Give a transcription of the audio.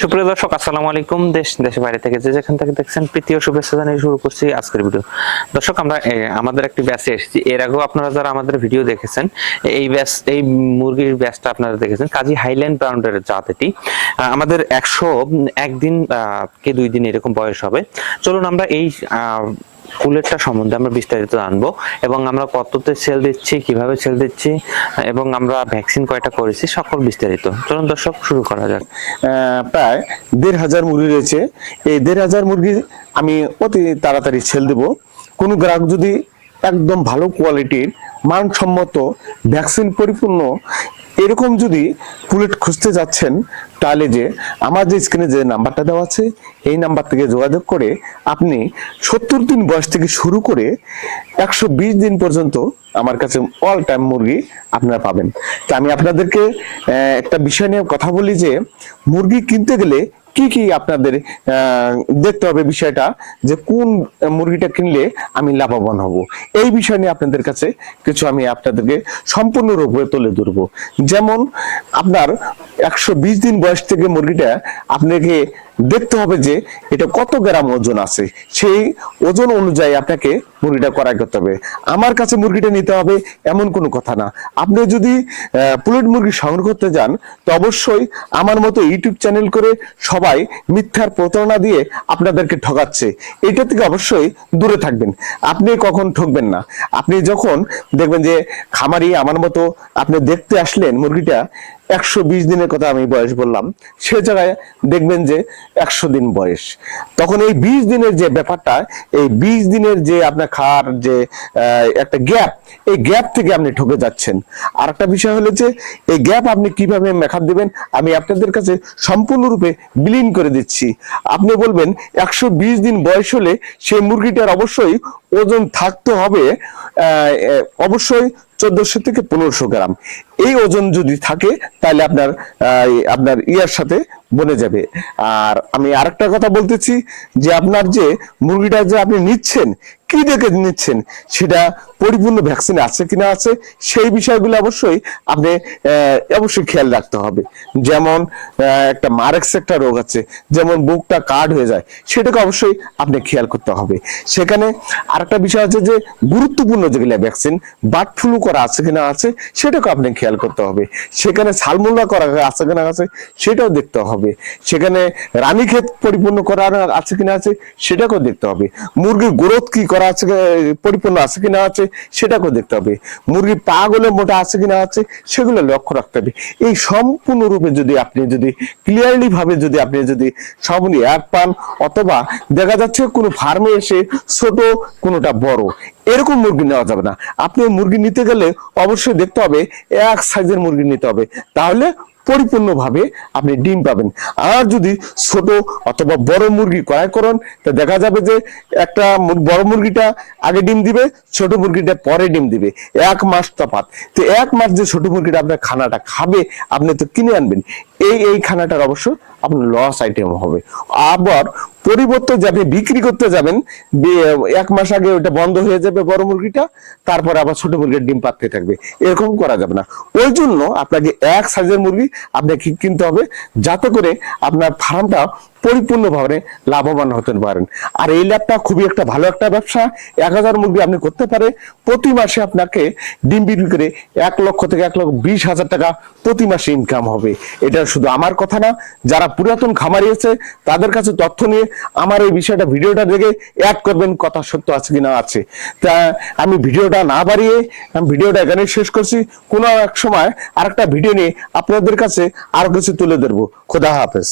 সুপ্রিয় দর্শক, আসসালামু আলাইকুম। দেশ দেশে বাইরে থেকে যে যেখান থেকে দেখছেন প্রীতীয় শুভেচ্ছা জানিয়ে শুরু করছি আজকের ভিডিও দর্শক, আমরা আমাদের একটি ব্যাচে এসেছি। এর আগেও আপনারা যারা আমাদের ভিডিও দেখেছেন, এই ব্যাচ এই মুরগির ব্যাচটা আপনারা দেখেছেন, কাজী হাইল্যান্ড ব্রাউন্ডের জাত এটি আমাদের একশো, একদিন কে দুই দিন এরকম বয়স হবে। চলুন আমরা এই কুলেরটা সম্বন্ধে আমরা বিস্তারিত জানব এবং আমরা কততে সেল দিচ্ছি, কীভাবে সেল দিচ্ছি, এবং আমরা ভ্যাকসিন কয়টা করেছি, সকল বিস্তারিত। চলুন দর্শক, শুরু করা যাক। প্রায় দেড় হাজার মুরগি রয়েছে। এই দেড় হাজার মুরগি আমি অতি তাড়াতাড়ি সেল দেব। কোনো গ্রাহক যদি একদম ভালো কোয়ালিটির মানসম্মত ভ্যাকসিন পরিপূর্ণ এরকম যদি পুলেট খুঁজতে যাচ্ছেন, তাহলে যে আমার যে স্ক্রিনে যে নাম্বারটা দেওয়া আছে, এই নাম্বার থেকে যোগাযোগ করে আপনি সত্তর দিন বয়স থেকে শুরু করে একশো বিশ দিন পর্যন্ত আমার কাছে অল টাইম মুরগি আপনারা পাবেন। তা আমি আপনাদেরকে একটা বিষয় নিয়ে কথা বলি যে, মুরগি কিনতে গেলে কি কি আপনাদের দেখতে হবে বিষয়টা যে কোন মুরগিটা কিনলে আমি লাভবান হব। এই বিষয় নিয়ে আপনাদের কাছে কিছু আমি আপনাদেরকে সম্পূর্ণরূপে তুলে ধরব। যেমন আপনার একশো বিশ দিন বয়স থেকে মুরগিটা আপনাকে দেখতে হবে যে এটা কত গ্রাম ওজন আছে। সেই ওজন অনুযায়ী আপনাকে মুরগিটা করাই করতে হবে। আমার কাছে মুরগিটা নিতে হবে এমন কোনো কথা না। আপনি যদি পুলেট মুরগি সংগ্রহ করতে যান, তো অবশ্যই আমার মতো ইউটিউব চ্যানেল করে সবাই মিথ্যার প্রতারণা দিয়ে আপনাদেরকে ঠকাচ্ছে। এটা থেকে অবশ্যই দূরে থাকবেন। আপনি কখন ঠকবেন না। আপনি যখন দেখবেন যে খামারি আমার মতো আপনি দেখতে আসলেন মুরগিটা একশো বিশ দিনের কথা আমি বয়স বললাম, সে জায়গায় দেখবেন যে একশো দিন বয়স। তখন এই বিশ দিনের যে ব্যাপারটা, এই বিশ দিনের যে আপনার খাওয়ার যে একটা গ্যাপ, এই গ্যাপ থেকে আপনি ঠকে যাচ্ছেন। আর একটা বিষয় হলো যে, এই গ্যাপ আপনি কীভাবে মেকআপ দিবেন, আমি আপনাদের কাছে সম্পূর্ণরূপে বিলীন করে দিচ্ছি। আপনি বলবেন, একশো বিশ দিন বয়স হলে সেই মুরগিটার অবশ্যই ওজন থাকতে হবে অবশ্যই চোদ্দশো থেকে পনেরোশো গ্রাম। এই ওজন যদি থাকে, তাহলে আপনার আপনার ইয়ার সাথে বনে যাবে। আর আমি আরেকটা কথা বলতেছি যে আপনার যে মুরগিটা যে আপনি নিচ্ছেন, কি দেখে নিচ্ছেন, সেটা পরিপূর্ণ ভ্যাকসিন আছে কিনা আছে, সেই বিষয়গুলো অবশ্যই আপনি অবশ্যই খেয়াল রাখতে হবে। যেমন একটা মারেক্স একটা রোগ আছে, যেমন বুকটা কার্ড হয়ে যায়, সেটাকে অবশ্যই আপনি খেয়াল করতে হবে। সেখানে আরেকটা বিষয় আছে যে, গুরুত্বপূর্ণ যেগুলো ভ্যাকসিন বার্ড ফ্লু করা আছে কিনা আছে সেটাকে আপনি খেয়াল করতে হবে। সেখানে সালমুল্লা করা আছে কিনা আছে, সেটাও দেখতে হবে। সেখানে রানীক্ষেত পরিপূর্ণ করা আছে কিনা আছে, সেটাকেও দেখতে হবে। মুরগির গ্রোথ কি করা আছে, পরিপূর্ণ আছে কিনা আছে, সেটাকেও দেখতে হবে। মুরগির পা গুলো মোটা আছে কিনা আছে, সেগুলো লক্ষ্য রাখতে হবে। এই সম্পূর্ণরূপে যদি আপনি যদি ক্লিয়ারলি ভাবে যদি আপনি যদি সবনি এক পান অথবা দেখা যাচ্ছে কোনো ফার্মে এসে ছোট, কোনোটা বড়। এরকম মুরগি নেওয়া যাবে না। আপনি মুরগি নিতে গেলে অবশ্যই দেখতে হবে, এক সাইজের মুরগি নিতে হবে। তাহলে পরিপূর্ণভাবে আপনি ডিম পাবেন। আর যদি ছোট অথবা বড় মুরগি ক্রয় করেন, তা দেখা যাবে যে একটা বড় মুরগিটা আগে ডিম দিবে, ছোট মুরগিটা পরে ডিম দিবে। এক মাস তফাৎ তো এক মাস যে ছোট মুরগিটা আপনার খানাটা খাবে, আপনি তো কিনে আনবেন। এই এই খানাটার অবশ্য আপনার লস আইটেম হবে। আবার পরিবর্তে যে আপনি বিক্রি করতে যাবেন এক মাস আগে ওটা বন্ধ হয়ে যাবে বড় মুরগিটা, তারপরে আবার ছোট মুরগির ডিম পাততে থাকবে। এরকম করা যাবে না। ওই জন্য আপনাকে এক সাইজের মুরগি আপনাকে কিনতে হবে, যাতে করে আপনার ফার্মটা পরিপূর্ণভাবে লাভবান হতে পারেন। আর এই ল্যাবটা খুবই একটা ভালো একটা ব্যবসা। এক হাজার মুরগি আপনি করতে পারে, প্রতি মাসে আপনাকে ডিম বিক্রি করে এক লক্ষ থেকে এক লক্ষ বিশ হাজার টাকা প্রতি মাসে ইনকাম হবে। এটা শুধু আমার কথা না, যারা পুরাতন খামারি আছে তাদের কাছে তথ্য নিয়ে আমার এই বিষয়টা, ভিডিওটা দেখে অ্যাড করবেন, কথা সত্য আছে কি না আছে। তা আমি ভিডিওটা না বাড়িয়ে আমি ভিডিওটা এখানে শেষ করছি। কোনো এক সময় আরেকটা ভিডিও নিয়ে আপনাদের কাছে আরও কিছু তুলে ধরবো। খোদা হাফেজ।